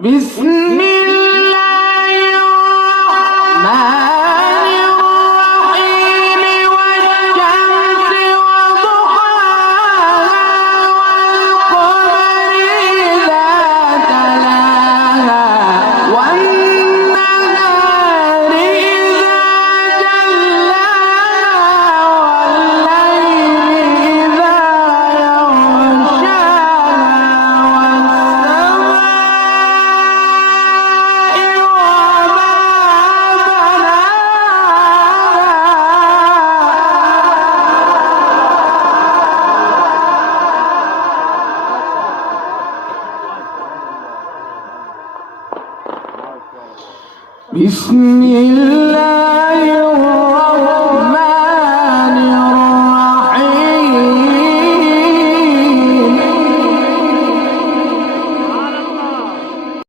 بسم الله الرحمن الرحيم والشمس وضحاها والقمر إذا تلاها والنهار إذا جلاها والليل إذا بسم الله